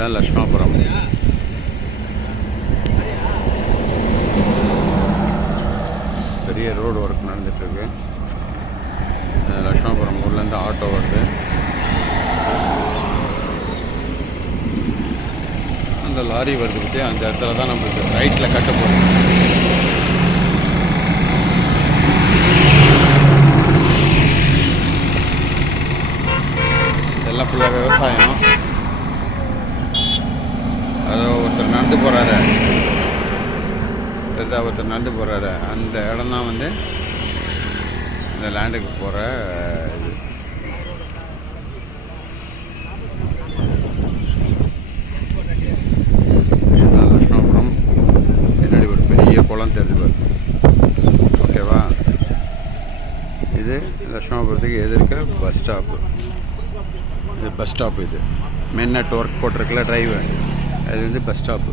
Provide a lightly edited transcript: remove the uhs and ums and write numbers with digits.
இதுதான் லட்சுமாபுரம். பெரிய road work நடந்துகிட்ருக்கு. லட்சுமாபுரம் ஊர்லேருந்து ஆட்டோ வருது. அந்த லாரி வருது பற்றி அந்த இடத்துல தான் நம்மளுக்கு ரைட்டில் கட்ட போகிறோம். இதெல்லாம் ஃபுல்லாக விவசாயம். அதோ ஒருத்தர் நடந்து போகிறாரு, ஒருத்தர் நடந்து போகிறாரு. அந்த இடம் தான் வந்து இந்த லேண்டுக்கு போகிற இது. இதுதான் லட்சுமாபுரம். பின்னாடி ஒரு பெரிய குளம் தெரிஞ்சு. ஓகேவா? இது லட்சுமாபுரத்துக்கு எதிர்க்க பஸ் ஸ்டாப்பு. இது பஸ் ஸ்டாப்பு. இது மெயின் நெட்வொர்க் போட்டிருக்குல டிரைவர், அது வந்து பஸ் ஸ்டாப்பு.